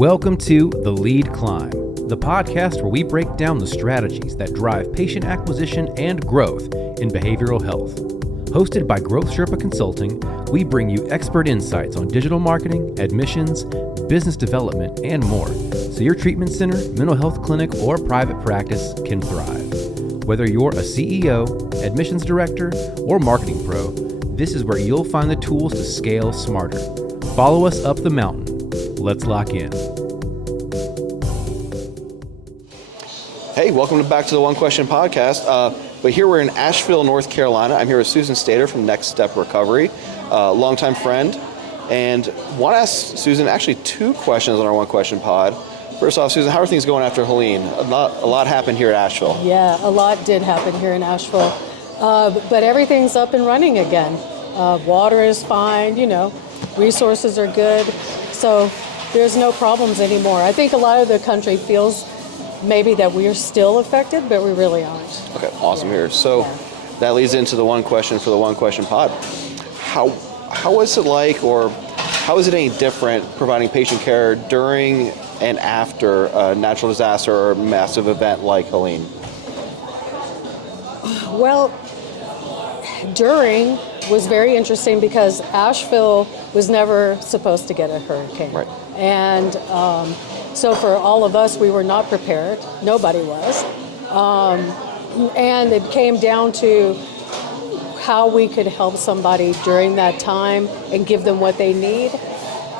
Welcome to The Lead Climb, the podcast where we break down the strategies that drive patient acquisition and growth in behavioral health. Hosted by Growth Sherpa Consulting, we bring you expert insights on digital marketing, admissions, business development, and more, so your treatment center, mental health clinic, or private practice can thrive. Whether you're a CEO, admissions director, or marketing pro, this is where you'll find the tools to scale smarter. Follow us up the mountain. Let's lock in. Hey, welcome back to the One Question Podcast. But here we're in Asheville, North Carolina. I'm here with Susan Stater from Next Step Recovery, longtime friend. And want to ask Susan actually two questions on our One Question Pod. First off, Susan, how are things going after Helene? A lot happened here at Asheville. Yeah, a lot did happen here in Asheville. But everything's up and running again. Water is fine, resources are good. So there's no problems anymore. I think a lot of the country feels maybe that we're still affected, but we really aren't. Okay, awesome here. So that leads into the one question for the One Question Pod. How is it like, or how is it any different providing patient care during and after a natural disaster or a massive event like Helene? Well, during was very interesting because Asheville was never supposed to get a hurricane. Right. And so for all of us, we were not prepared. Nobody was. And it came down to how we could help somebody during that time and give them what they need.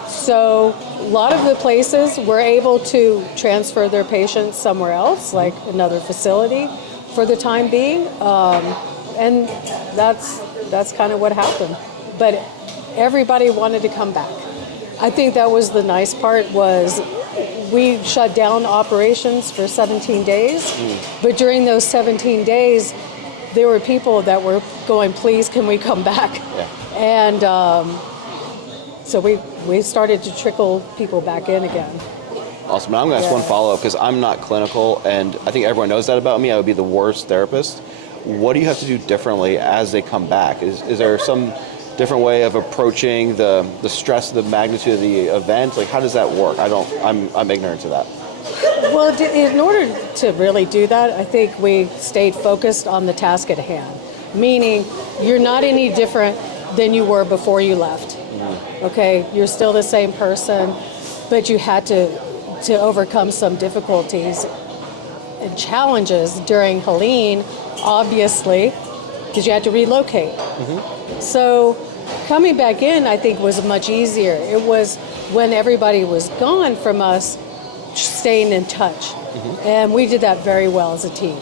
So a lot of the places were able to transfer their patients somewhere else, like another facility for the time being. And that's kind of what happened. But everybody wanted to come back. I think that was the nice part was we shut down operations for 17 days. But during those 17 days, there were people that were going, please, can we come back? Yeah. And so we started to trickle people back in again. Awesome. Now I'm going to ask one follow-up because I'm not clinical, and I think everyone knows that about me. I would be the worst therapist. What do you have to do differently as they come back? Is there some different way of approaching the stress, the magnitude of the event? Like, how does that work? I'm ignorant to that. Well, in order to really do that, I think we stayed focused on the task at hand. Meaning, you're not any different than you were before you left. Okay, you're still the same person, but you had to overcome some difficulties and challenges during Helene, obviously, because you had to relocate. So coming back in, I think, was much easier. It was when everybody was gone from us, staying in touch. And we did that very well as a team.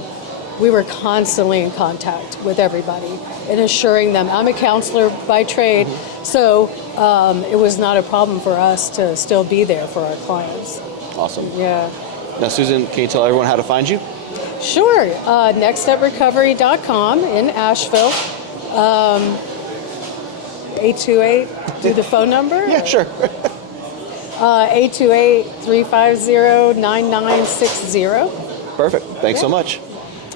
We were constantly in contact with everybody and assuring them. I'm a counselor by trade, so it was not a problem for us to still be there for our clients. Awesome. Yeah. Now, Susan, can you tell everyone how to find you? Sure. nextsteprecovery.com in Asheville. 828, do the phone number? Yeah, sure. 828-350-9960. Perfect. Thanks so much.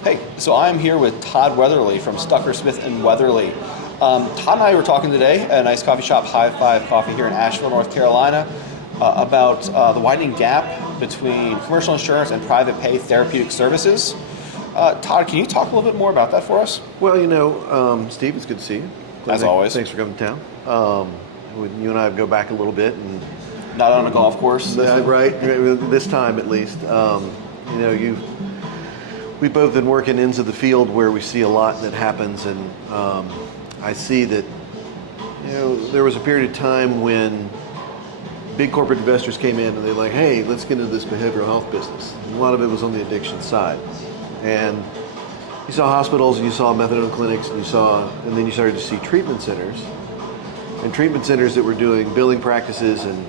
Hey, so I'm here with Todd Weatherly from Stucker, Smith & Weatherly. Todd and I were talking today at a nice coffee shop, High Five Coffee here in Asheville, North Carolina, about the widening gap between commercial insurance and private pay therapeutic services. Todd, can you talk a little bit more about that for us? Well, Steve, it's good to see you. As always. Thanks for coming to town. You and I go back a little bit. And not on a golf course. Right, this time at least. We've both been working into the field where we see a lot that happens, and I see that, there was a period of time when big corporate investors came in and they're like, hey, let's get into this behavioral health business. And a lot of it was on the addiction side. And you saw hospitals and you saw methadone clinics and then you started to see treatment centers. And treatment centers that were doing billing practices, and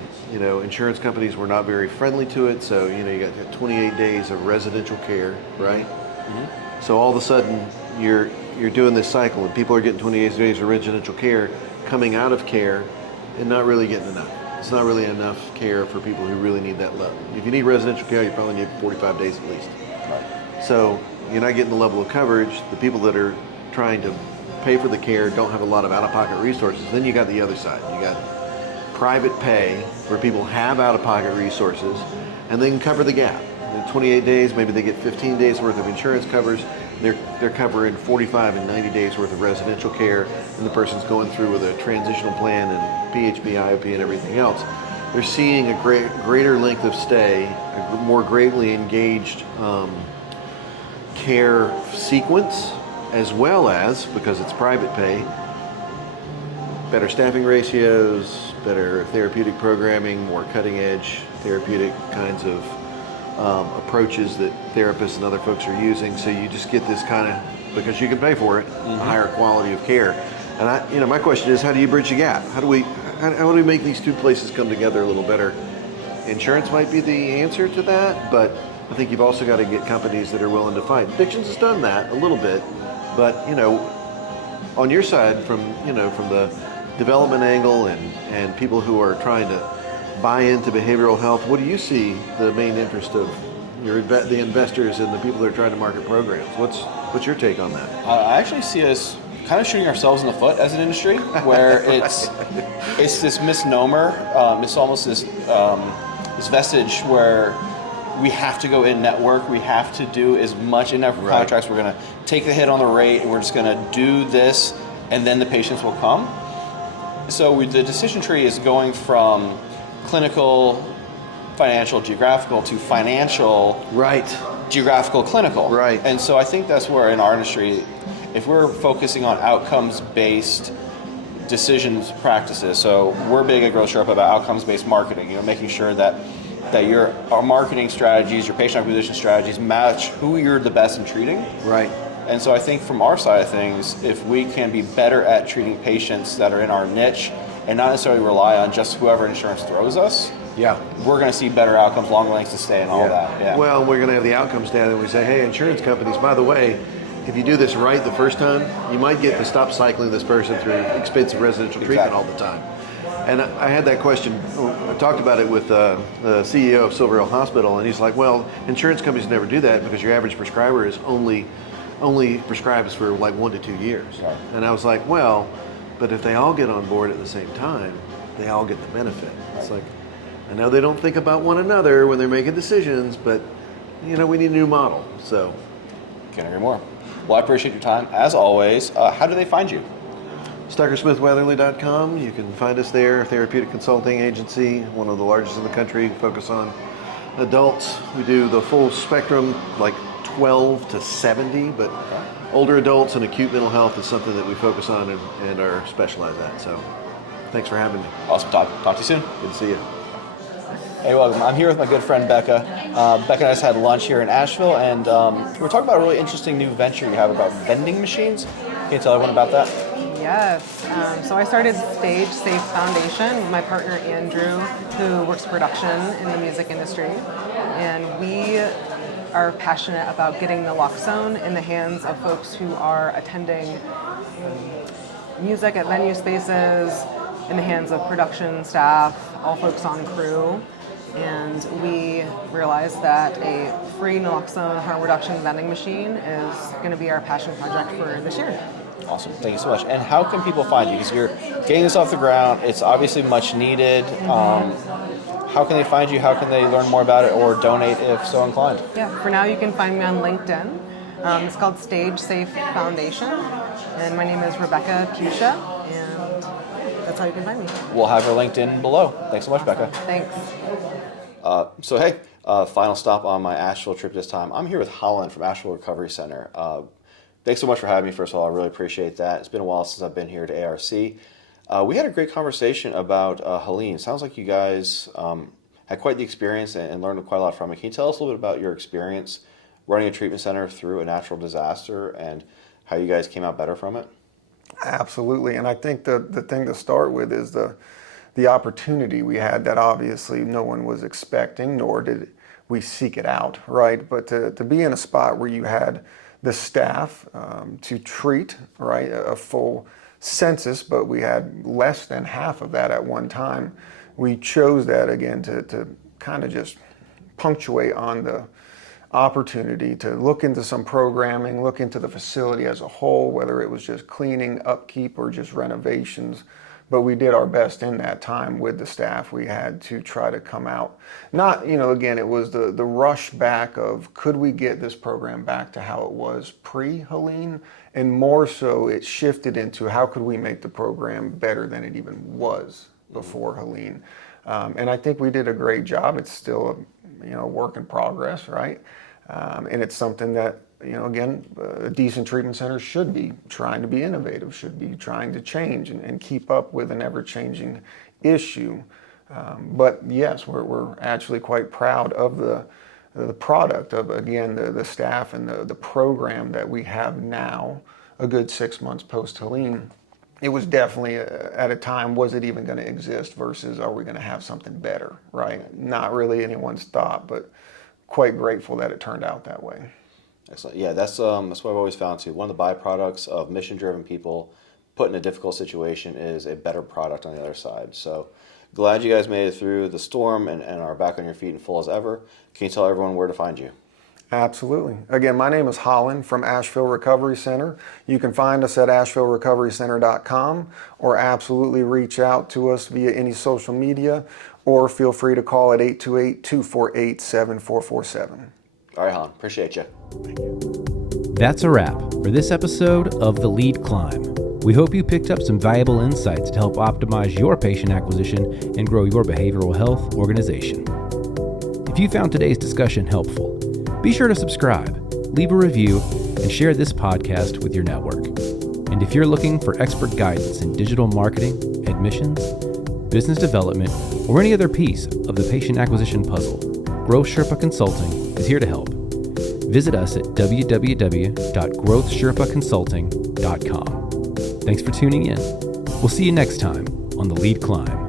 insurance companies were not very friendly to it. So you got 28 days of residential care, right? So all of a sudden you're doing this cycle, and people are getting 28 days of residential care, coming out of care, and not really getting enough. It's not really enough care for people who really need that level. If you need residential care, you probably need 45 days at least. So you're not getting the level of coverage. The people that are trying to pay for the care don't have a lot of out-of-pocket resources. Then you got the other side. You got private pay where people have out-of-pocket resources and they can cover the gap. In 28 days, maybe they get 15 days worth of insurance covers. They're covering 45 and 90 days worth of residential care, and the person's going through with a transitional plan and PHP, IOP, and everything else. They're seeing a greater length of stay, a more greatly engaged care sequence, as well as, because it's private pay, better staffing ratios, better therapeutic programming, more cutting edge therapeutic kinds of approaches that therapists and other folks are using. So you just get this kind of, because you can pay for it, a higher quality of care. And my question is, how do you bridge the gap? How do we make these two places come together a little better? Insurance might be the answer to that, but I think you've also got to get companies that are willing to fight. Addictions has done that a little bit, but on your side, from the development angle and people who are trying to buy into behavioral health, what do you see the main interest of the investors and the people that are trying to market programs? What's your take on that? I actually see us kind of shooting ourselves in the foot as an industry, where it's this misnomer, it's almost this vestige where we have to go in network, we have to do as much in network contracts, we're going to take the hit on the rate, and we're just going to do this, and then the patients will come. So the decision tree is going from clinical, financial, geographical to financial, geographical, clinical. Right. And so I think that's where in our industry, if we're focusing on outcomes-based decisions practices, so we're big at Growth Sherpa about outcomes-based marketing, making sure that our marketing strategies, your patient acquisition strategies match who you're the best in treating. Right. And so I think from our side of things, if we can be better at treating patients that are in our niche and not necessarily rely on just whoever insurance throws us, we're going to see better outcomes, longer lengths of stay, and all that. Yeah. Well, we're going to have the outcomes data, and we say, hey, insurance companies, by the way, if you do this right the first time, you might get to stop cycling this person through expensive residential treatment all the time. And I had that question, I talked about it with the CEO of Silver Hill Hospital, and he's like, well, insurance companies never do that because your average prescriber is only prescribes for like 1 to 2 years. Right. And I was like, well, but if they all get on board at the same time, they all get the benefit. Right. It's like, I know they don't think about one another when they're making decisions, but we need a new model. So, can't agree more. Well, I appreciate your time as always. How do they find you? StuckerSmithWeatherly.com. You can find us there. Therapeutic consulting agency, one of the largest in the country. Focus on adults. We do the full spectrum, like 12 to 70, but older adults and acute mental health is something that we focus on and are specialized at. So thanks for having me. Awesome, Todd. Talk to you soon. Good to see you. Hey, welcome. I'm here with my good friend Becca. Becca and I just had lunch here in Asheville, and we're talking about a really interesting new venture you have about vending machines. Can you tell everyone about that? Yes. So I started Stage Safe Foundation with my partner Andrew, who works production in the music industry, and we are passionate about getting naloxone in the hands of folks who are attending music at venue spaces, in the hands of production staff, all folks on crew. And we realized that a free naloxone harm reduction vending machine is going to be our passion project for this year. Awesome. Thank you so much. And how can people find you? Because you're getting this off the ground. It's obviously much needed. How can they find you? How can they learn more about it or donate if so inclined? Yeah, for now you can find me on LinkedIn. It's called Stage Safe Foundation. And my name is Rebecca Pusha. And that's how you can find me. We'll have her LinkedIn below. Thanks so much, Becca. Thanks. Final stop on my Asheville trip this time. I'm here with Holland from Asheville Recovery Center. Thanks so much for having me, first of all. I really appreciate that. It's been a while since I've been here to ARC. We had a great conversation about Helene. Sounds like you guys had quite the experience and learned quite a lot from it. Can you tell us a little bit about your experience running a treatment center through a natural disaster and how you guys came out better from it? Absolutely. And I think the thing to start with is the opportunity we had that obviously no one was expecting, nor did we seek it out, right? But to be in a spot where you had the staff to treat, right, a full census, but we had less than half of that at one time. We chose that again to kind of just punctuate on the opportunity to look into some programming, look into the facility as a whole, whether it was just cleaning, upkeep, or just renovations. but we did our best in that time with the staff we had to try to come out. Not, again, it was the rush back of could we get this program back to how it was pre-Helene, and more so it shifted into how could we make the program better than it even was before Helene. And I think we did a great job. It's still a work in progress, right? And it's something that, again, a decent treatment center should be trying to be innovative, should be trying to change and keep up with an ever-changing issue. But yes, we're actually quite proud of the product of, again, the staff and the program that we have now, a good 6 months post-Helene. It was definitely at a time, was it even going to exist versus are we going to have something better, right? Not really anyone's thought, but quite grateful that it turned out that way. Excellent. Yeah, that's what I've always found too. One of the byproducts of mission-driven people put in a difficult situation is a better product on the other side. So glad you guys made it through the storm and are back on your feet and full as ever. Can you tell everyone where to find you? Absolutely. Again, my name is Holland from Asheville Recovery Center. You can find us at AshevilleRecoveryCenter.com or absolutely reach out to us via any social media or feel free to call at 828-248-7447. All right, Holland. Appreciate you. Thank you. That's a wrap for this episode of The Lead Climb. We hope you picked up some valuable insights to help optimize your patient acquisition and grow your behavioral health organization. If you found today's discussion helpful, be sure to subscribe, leave a review, and share this podcast with your network. And if you're looking for expert guidance in digital marketing, admissions, business development, or any other piece of the patient acquisition puzzle, Growth Sherpa Consulting is here to help. Visit us at www.growthsherpaconsulting.com. Thanks for tuning in. We'll see you next time on The Lead Climb.